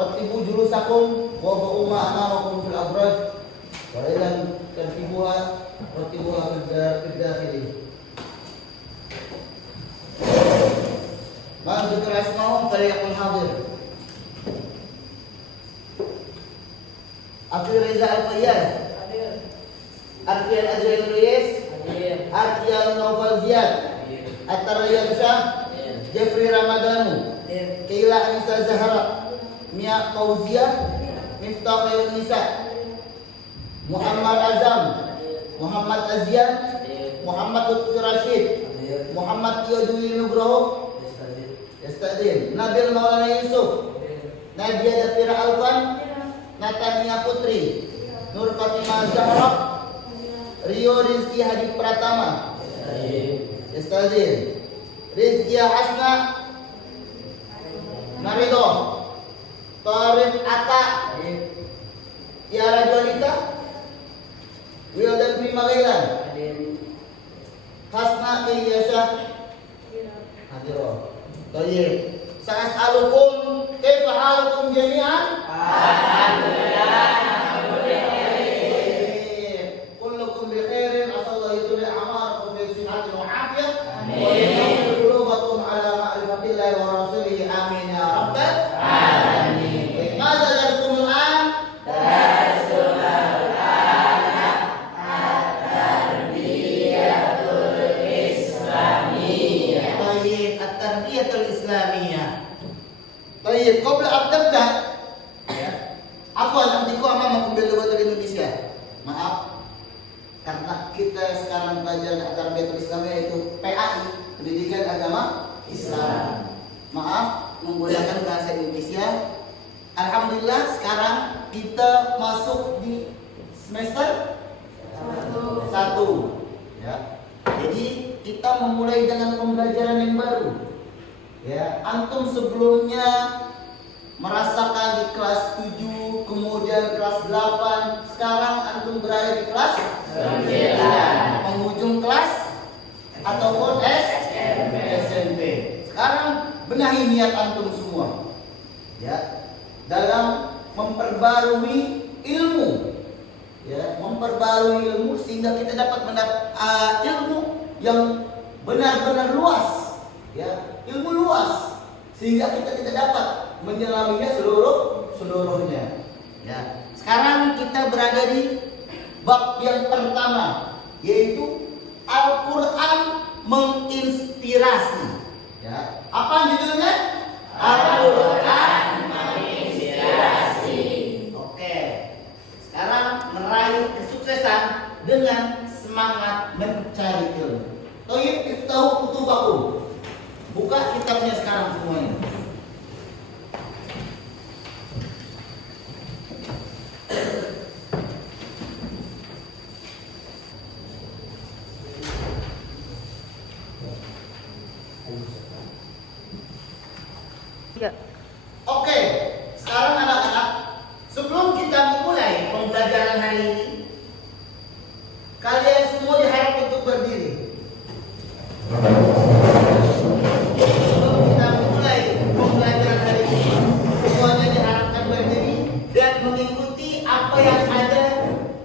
رتبوا جلوسكم وضعوا ما أمامكم في الأبراج وإذا ترتيبها رتبوها في الداخل. من ذكر اسمهم فليكن حاضر. Akhir Reza Al-Fayyaz, Arfian Azrael Reyes, Arfian Naufal Ziyad, At-Tarayyan Shah, Jeffrey Ramadhanu, Keila Anissa Zahra, Mia Fauzia, Miftah Khairun Nisa, Muhammad Azam, Muhammad Azian, Muhammad Lutfi Rashid, Muhammad Yodwi Nugroho, Yastadin, Nabil Maulana Yusuf, Nadia Dafira Alfan, Natania Putri, Nur Fatimah Zahra, Rio Rizki Hadi Pratama, Yastadin, Rizkia Hasna, Marido, Tarik Atta, Tiara Jolita, Wildan Prima Gailan, Hasna Ilyasa, Hadiro. Baik. Sa'as'alukum kaifa halukum jami'an? Alhamdulillah. Kullukum bi khairin, asallahu yudli a'marakum bi sihhatin wa 'afiyah. Wa yaj'al qulubakum 'ala ma'rifatillahi wa rasulihi. Amin ya rabbal alamin. Mada darsul an? Darsul at-tarbiyatul islamiyah. Baik, at-tarbiyatul islamiyah. Baik, qabla an tabda ya. Afwan, nantiku amamakum bil lughatil Indonesia. Maaf. Karena kita sekarang belajar at-tarbiyatul islamiyah itu PAI, Pendidikan Agama Islam. Maaf, menggunakan bahasa Indonesia. Alhamdulillah sekarang kita masuk di semester 1 ya. Jadi kita memulai dengan pembelajaran yang baru. Ya, antum sebelumnya merasakan di kelas 7, kemudian kelas 8, sekarang antum berada di kelas 9, penghujung kelas ataupun SMP. Sekarang benahi niat antum semua. Ya, dalam memperbarui ilmu. Ya, memperbarui ilmu sehingga kita dapat mendapat ilmu yang benar-benar luas. Ya, ilmu luas sehingga kita tidak dapat menyelaminya seluruhnya. Ya, sekarang kita berada di bab yang pertama, yaitu Al-Quran menginspirasi. Ya, apa judulnya? Al-Quran menginspirasi. Oke, sekarang meraih kesuksesan dengan semangat mencari ilmu. Toyib iftahu kutubakum. Buka kitabnya sekarang semuanya. Ya. Oke, sekarang anak-anak, sebelum kita memulai pembelajaran hari ini, kalian semua diharap untuk berdiri. Sebelum kita memulai pembelajaran hari ini, semuanya diharapkan berdiri dan mengikuti apa yang ada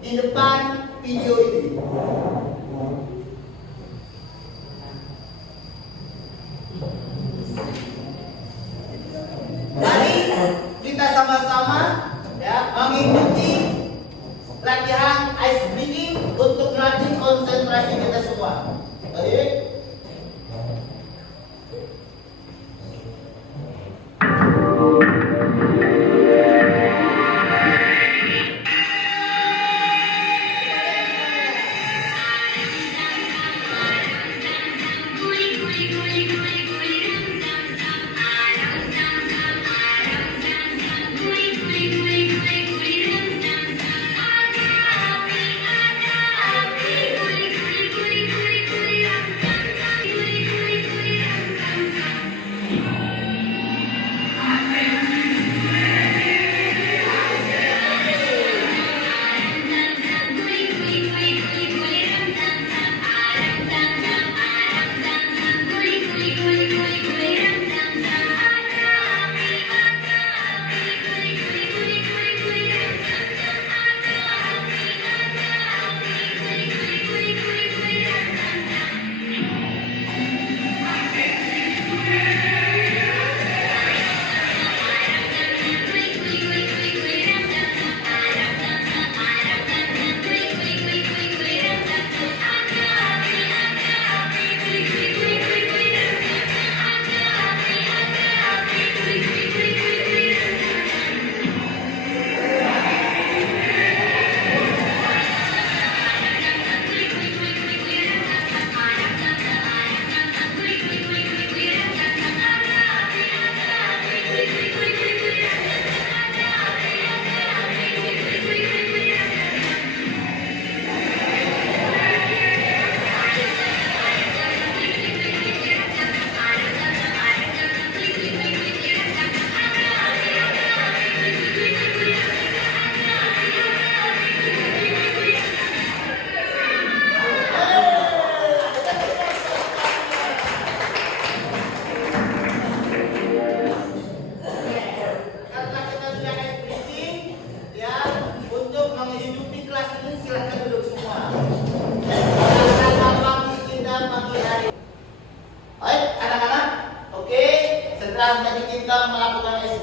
di depan video ini. Mari kita sama-sama ya mengikuti latihan ice breathing untuk melatih konsentrasi kita semua. Baik.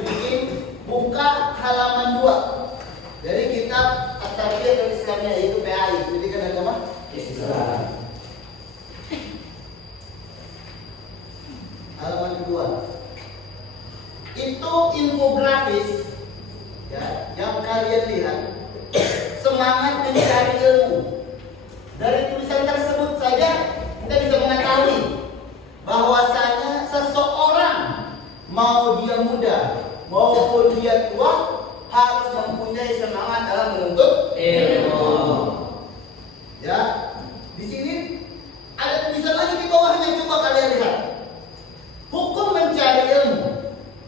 bikin buka halaman 2 dari kitab At-Tarbiyatul Islamiyah, yaitu PAI, Pendidikan Agama Islam. Halaman kedua. Itu infografis ya, yang kalian lihat, semangat mencari ilmu. Dari tulisan tersebut saja kita bisa mengetahui bahwasanya seseorang, mau dia muda maupun dia tua, harus mempunyai semangat dalam menuntut ilmu. Ya, di sini ada tulisan lagi di bawahnya, coba kalian lihat. Hukum mencari ilmu.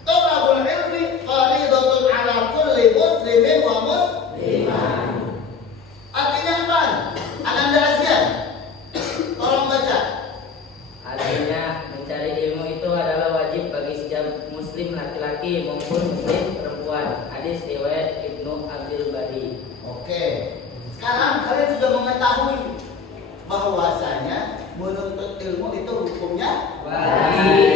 Thalabul ilmi fariidatun 'ala kulli muslimin wa muslimah. Artinya apa? Ananda Asian, tolong baca. Artinya mencari ilmu itu adalah wajib bagi setiap muslim laki-laki maupun muslim perempuan. Hadis riwayat Ibnu Abdul Bari. Oke. Sekarang kalian sudah mengetahui bahwasanya menuntut ilmu itu hukumnya wajib.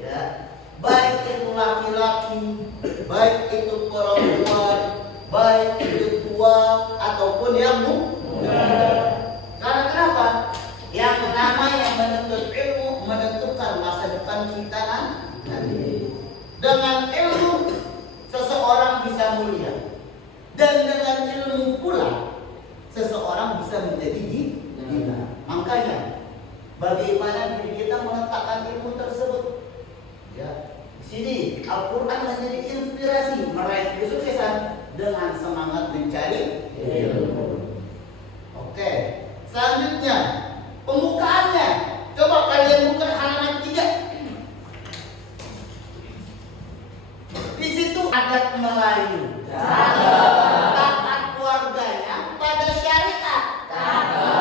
Ya. Baik itu laki-laki, baik itu perempuan, baik itu tua ataupun yang muda. Karena kenapa? Yang namanya menuntut ilmu menentukan masa depan kita nanti. Dengan ilmu seseorang bisa mulia, dan dengan ilmu pula seseorang bisa menjadi gila. Makanya bagaimana diri kita meletakkan ilmu tersebut? Ya, di sini Al-Quran menjadi inspirasi meraih kesuksesan dengan semangat mencari ilmu. Oke, selanjutnya pembukaannya. Coba kalian buka halaman 3. Di situ adat Melayu, tata keluarganya pada syariat.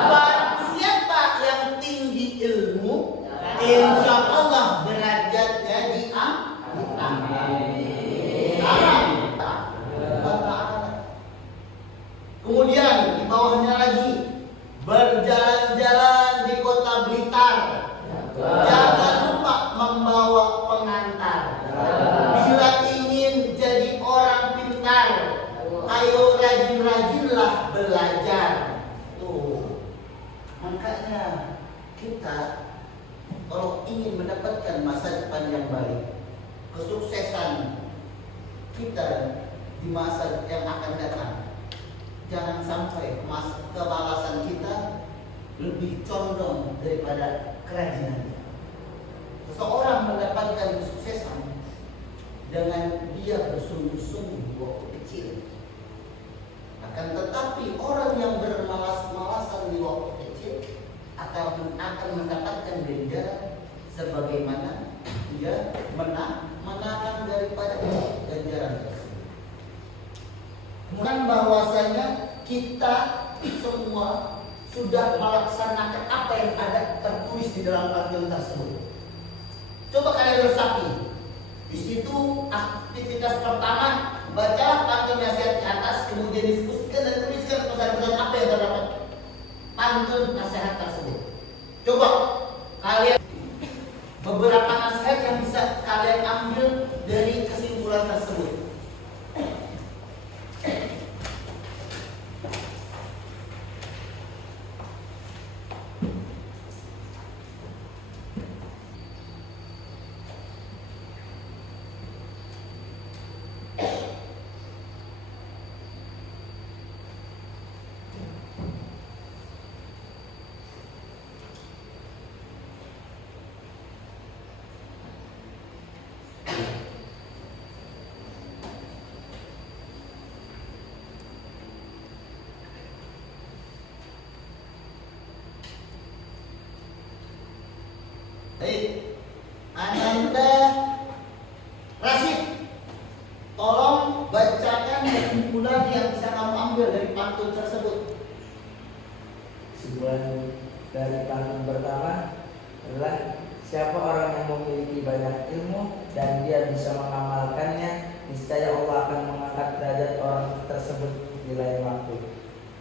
Barang siapa yang tinggi ilmu, insya Allah derajatnya diangkat. Kemudian di bawahnya lagi, berjalan-jalan di kota Blitar, jangan lupa membawa pengantar. Bila ingin jadi orang pintar, ayo rajin-rajinlah belajar. Tuh, makanya kita kalau ingin mendapatkan masa depan yang baik, kesuksesan kita di masa yang akan datang, jangan sampai kemalasan kita lebih condong daripada kerajinan. Seseorang mendapatkan kesuksesan dengan dia bersungguh-sungguh di waktu kecil. Akan tetapi orang yang bermalas-malasan di waktu kecil akan mendapatkan ganjaran sebagaimana dia menanam daripada ganjaran tersebut. Bukan bahwasanya kita semua sudah melaksanakan apa yang ada tertulis di dalam pantun tersebut. Coba kalian resapi. Di situ aktivitas pertama, baca pantun nasihat di atas, kemudian diskusikan dan tuliskan pesan-pesan apa yang terdapat pantun nasihat tersebut. Coba kalian beberapa nasihat yang bisa kalian ambil dari kesimpulan tersebut. Baik, Ananda Rashid, tolong bacakan kesimpulan yang bisa kamu ambil dari pantun tersebut. Kesimpulan dari pantun pertama adalah siapa orang yang memiliki banyak ilmu dan dia bisa mengamalkannya, niscaya Allah akan mengangkat derajat orang tersebut di lain waktu.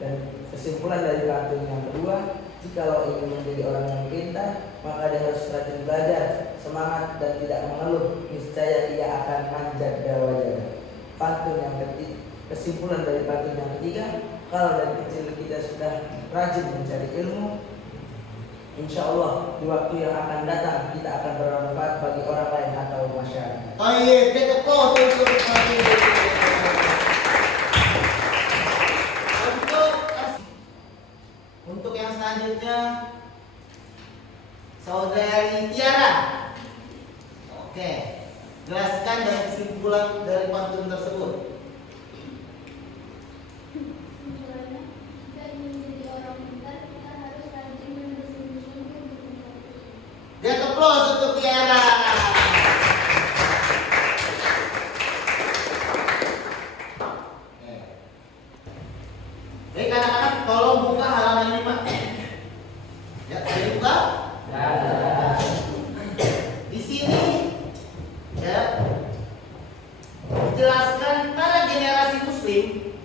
Dan kesimpulan dari pantun yang kedua, Jikalau ingin menjadi orang yang pintar, maka dia harus rajin belajar, semangat dan tidak mengeluh. Niscaya ia akan manjat derajat. Pantun yang ketiga, kesimpulan dari pantun yang ketiga, kalau dari kecil kita sudah rajin mencari ilmu, insya Allah di waktu yang akan datang kita akan bermanfaat bagi orang lain atau masyarakat. Baik, kita pause untuk yang selanjutnya saudari Tiara. Oke, jelaskan dari kesimpulan dari pantun tersebut. Kesimpulannya, jika ingin menjadi orang pintar, kita harus rajin dan bersungguh-sungguh untuk mencari ilmu. Dia applause untuk Tiara. Oke. Baik anak-anak, tolong buka halaman 5. Ya, saya buka. Di sini ya dijelaskan pada generasi muslim.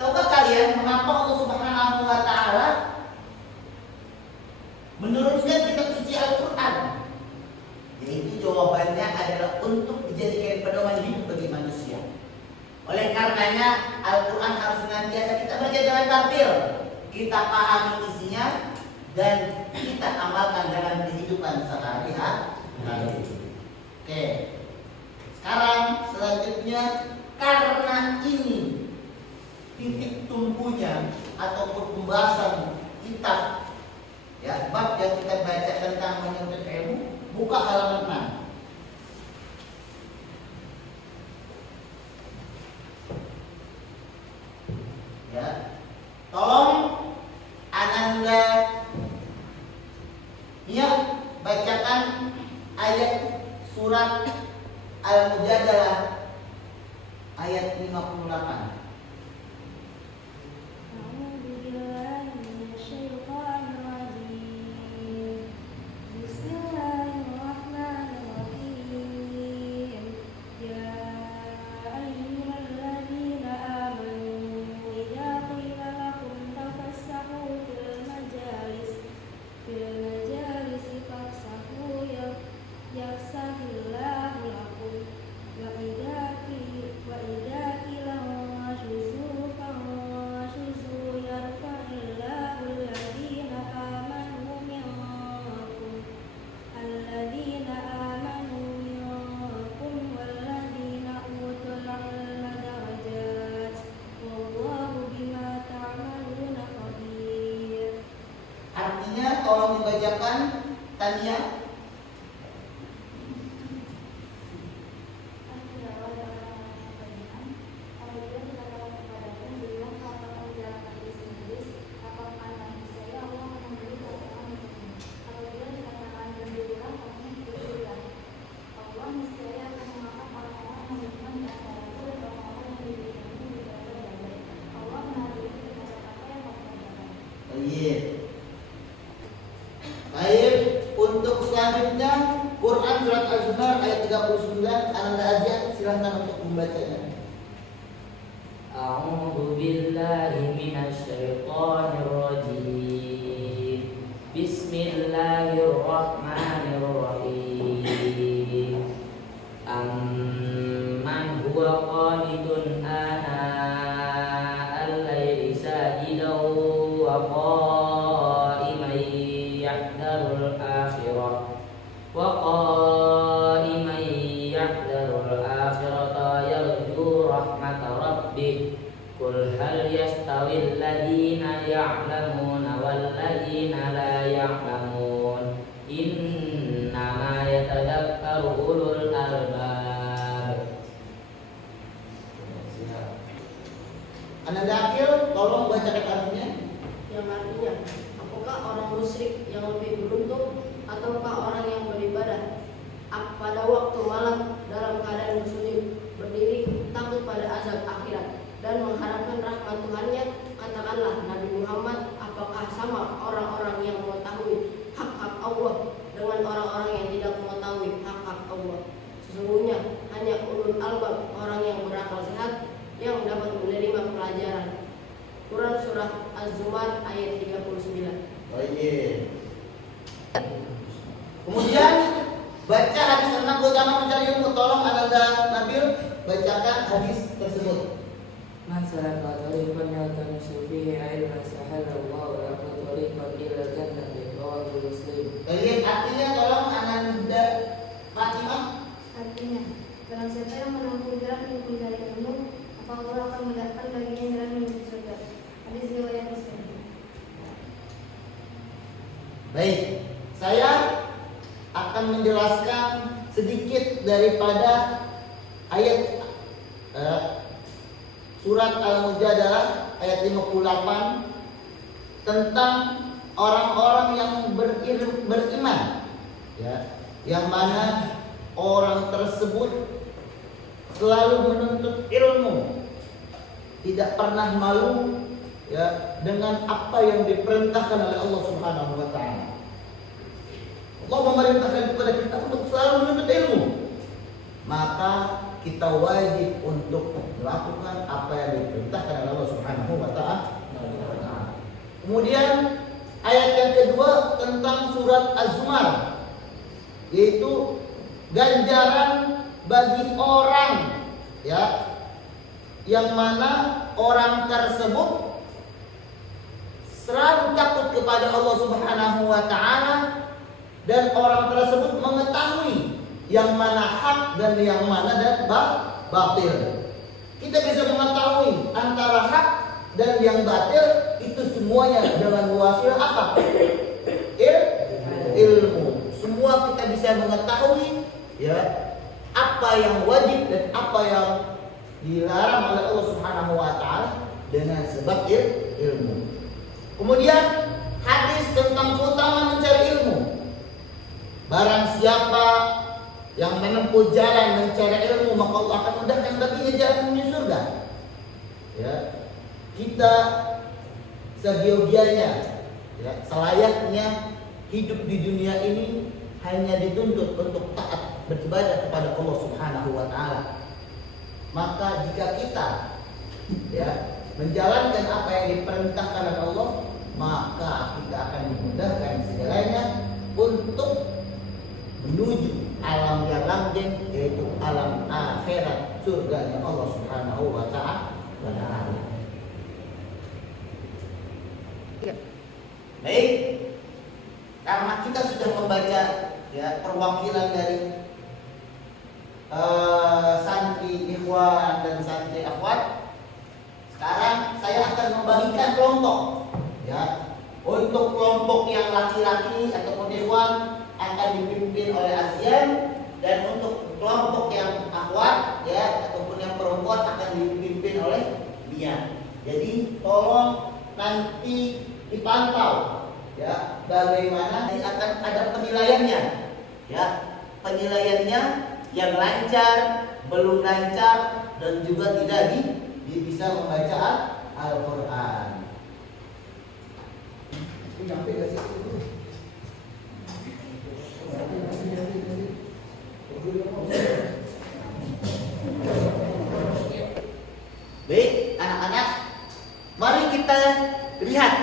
Tahukah kalian mengapa Allah Subhanahu wa taala menurunkan kitab suci Al-Qur'an? Yaitu jawabannya adalah untuk dijadikan pedoman hidup bagi manusia. Oleh karenanya Al-Quran harus senantiasa kita baca dengan tartil, kita pahami isinya dan kita amalkan dalam kehidupan sehari-hari. Oke. Sekarang selanjutnya, karena ini titik tumpunya ataupun pembahasan kitab ya, bab yang kita baca tentang menuntut ilmu, buka halaman 6. Ya, tolong Ananda bacakan ayat surat Al-Mujadalah ayat 58. Tolong dibacakan Tania. Baik, untuk selanjutnya Quran surat Az-Zumar ayat 39. Ananda Azia, silahkan untuk membacanya. A'udzu billahi minasy syaithanir rajim. Bismillahirrahmanirrahim. Amman huwa qanitun ana al-laili sajidan wa qa'iman yahdharul akhirah wa qa'iman yahdharul akhirata yarju rahmata rabbih. Qul hal yastawi alladhina ya'lamuna wal ladhina la ya'lamun. Innama yatadakkaru ulul albab. Ananda Akil, tolong bacakan artinya. Yang artinya, apakah orang musyrik yang lebih beruntung ataukah orang yang beribadah pada waktu malam dalam keadaan bersujud, berdiri, takut pada azab akhirat dan mengharapkan rahmat Tuhannya? Katakanlah Nabi Muhammad, apakah sama orang-orang yang mengetahui hak-hak Allah dengan orang-orang yang tidak mengetahui hak-hak Allah? Sesungguhnya hanya ulul albab, orang yang berakal sehat, yang dapat menerima pelajaran. Quran surah Az-Zumar ayat 39. Baik. Kemudian baca hadis 6 utama mencari ilmu. Tolong Ananda Nabil bacakan hadis tersebut. Man salaka tariqan yaltamisu fihi ilman sahalallahu lahu tariqan ilal jannati rawahu Muslim. Baik, artinya tolong Ananda Fatimah. Artinya, barang siapa yang menempuh jalan untuk mencari ilmu, maka Allah akan mudahkan baginya jalan menuju surga. Hadis riwayat Muslim. Baik, saya akan menjelaskan sedikit daripada ayat surat Al-Mujadalah ayat 58 tentang orang-orang yang beriman, ya, yang mana orang tersebut selalu menuntut ilmu, tidak pernah malu, ya, dengan apa yang diperintahkan oleh Allah Subhanahu wa taala. Allah memerintahkan kepada kita untuk selalu menuntut ilmu. Maka kita wajib untuk melakukan apa yang diperintahkan oleh Allah Subhanahu wa taala. Kemudian ayat yang kedua tentang surat Az-Zumar, yaitu ganjaran bagi orang, ya, yang mana orang tersebut selalu takut kepada Allah Subhanahu wa taala dan orang tersebut mengetahui yang mana hak dan yang mana dan batil. Kita bisa mengetahui antara hak dan yang batil itu semuanya dengan wasilah apa? Ilmu. Semua kita bisa mengetahui, ya, apa yang wajib dan apa yang dilarang oleh Allah Subhanahu wa taala dengan sebab ilmu. Kemudian hadis tentang keutamaan mencari ilmu. Barang siapa yang menempuh jalan mencari ilmu, maka Allah akan mudahkan baginya jalan menuju surga. Ya, kita seyogianya, ya, selayaknya hidup di dunia ini hanya dituntut untuk taat beribadah kepada Allah Subhanahu wa taala. Maka jika kita, ya, menjalankan apa yang diperintahkan oleh Allah, maka kita akan dimudahkan segalanya untuk menuju alam yang langgeng, yaitu alam akhirat, surganya Allah Subhanahu wa taala. Iya. Baik, karena kita sudah membaca, ya, perwakilan dari santri ikhwan dan santri akhwat, sekarang saya akan membagikan kelompok, ya. Untuk kelompok yang laki-laki ataupun ikhwan akan dipimpin oleh Azian, dan untuk kelompok yang akhwat, ya, ataupun yang perempuan akan dipimpin oleh Bia. Jadi tolong nanti dipantau, ya, bagaimana akan ada penilaiannya, ya, penilaiannya yang lancar, belum lancar, dan juga tidak bisa membaca Al-Quran. Baik, anak-anak, mari kita lihat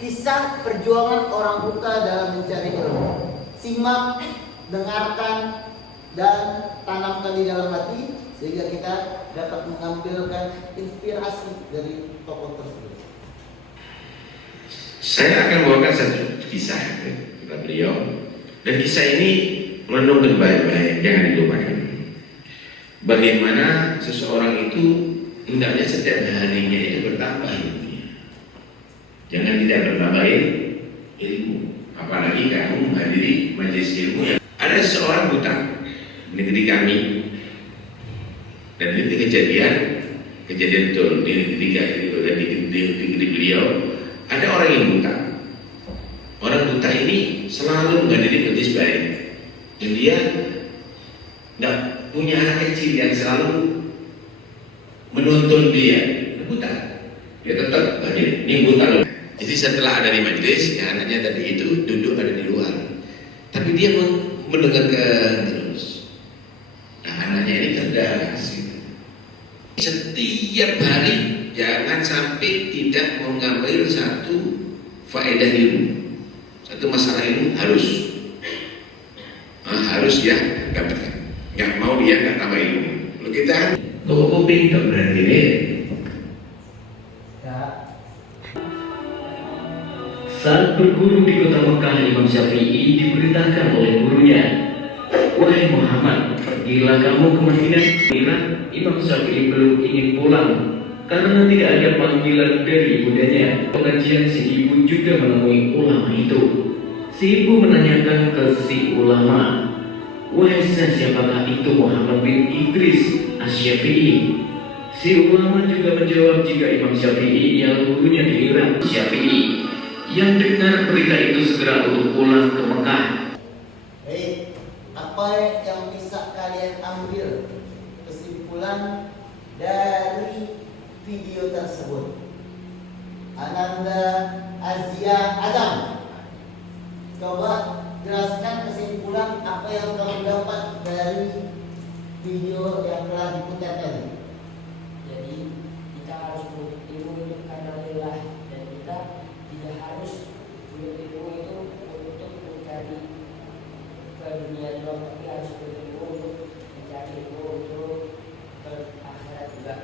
kisah perjuangan orang buta dalam mencari ilmu. Simak, dengarkan, dan tanamkan di dalam hati sehingga kita dapat mengambilkan inspirasi dari tokoh tersebut. Saya akan membawakan satu kisah kepada beliau, dan kisah ini merenungkan baik-baik, jangan dilupakan. Bagaimana seseorang itu hendaknya setiap harinya itu bertambah ilmunya. Jangan tidak bertambah ilmu, apalagi kamu menghadiri majelis ilmu. Ada seorang buta di negeri kami, dan ini kejadian betul di negeri dan di negeri beliau. Ada orang yang buta. Orang buta ini selalu menghadiri majelis baik, dan dia tidak punya anak kecil yang selalu menuntun dia. Buta, dia tetap hadir. Ini buta loh. Jadi setelah ada di majelis, ya, anaknya tadi itu duduk ada di luar, tapi dia mendengarkan terus. Nah, anaknya ini cerdas. Setiap hari jangan sampai tidak mengambil satu faedah ilmu. Satu masalah ini harus dia dapatkan. Nggak mau dia nggak tambah ilmu. Kalau kita kan toko kuping tak berani nih. Ya. Saat berguru di kota Mekah, Imam Syafi'i diperintahkan oleh gurunya, "Wahai Muhammad, pergilah kamu ke Madinah." Imam Syafi'i belum ingin pulang karena tidak ada panggilan dari ibundanya. Pengajian si ibu juga menemui ulama itu. Si ibu menanyakan ke si ulama, "Wahai siapakah itu Muhammad bin Idris Asy-Syafi'i?" Si ulama juga menjawab jika Imam Syafi'i yang gurunya di Irak. Syafi'i yang dengar berita itu segera untuk pulang ke Mekah. Baik, apa yang bisa kalian ambil kesimpulan dari video tersebut? Ananda Azia Adam, coba jelaskan kesimpulan apa yang kamu dapat dari video yang telah diputar tadi. Jadi kita harus menuntut ilmu itu karena lillah, dan kita tidak harus menuntut ilmu itu untuk mencari ke dunia doang, tapi harus menuntut ilmu untuk mencari ilmu untuk ke akhirat juga.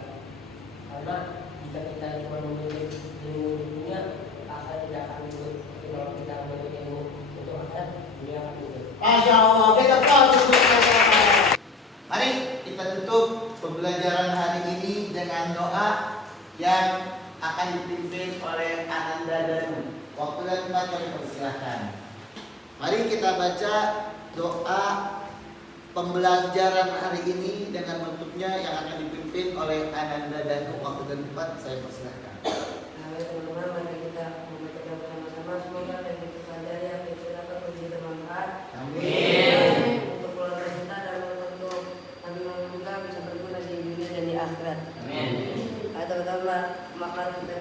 Karena jika kita cuma menuntut ilmu di dunia, akhirat tidak akan menuntut. Tapi kalau kita menuntut ilmu untuk akhirat, dunia akan menuntut. Masya Allah, kita proses. Mari kita tutup pembelajaran hari ini dengan doa yang akan dipimpin oleh Ananda Danu. Waktu dan tempat kami persilahkan. Mari kita baca doa pembelajaran hari ini dengan bentuknya yang akan dipimpin oleh Ananda Danu. Waktu dan tempat saya persilahkan. Nah, teman-teman, mari kita membaca bersama-sama. Semoga apa yang kita pelajari, apa yang kita dapat menjadi bermanfaat. Amin. Untuk keluarga kita dan untuk kandungan kita bisa berguna di dunia dan di akhirat. Amin. Atau makan kita.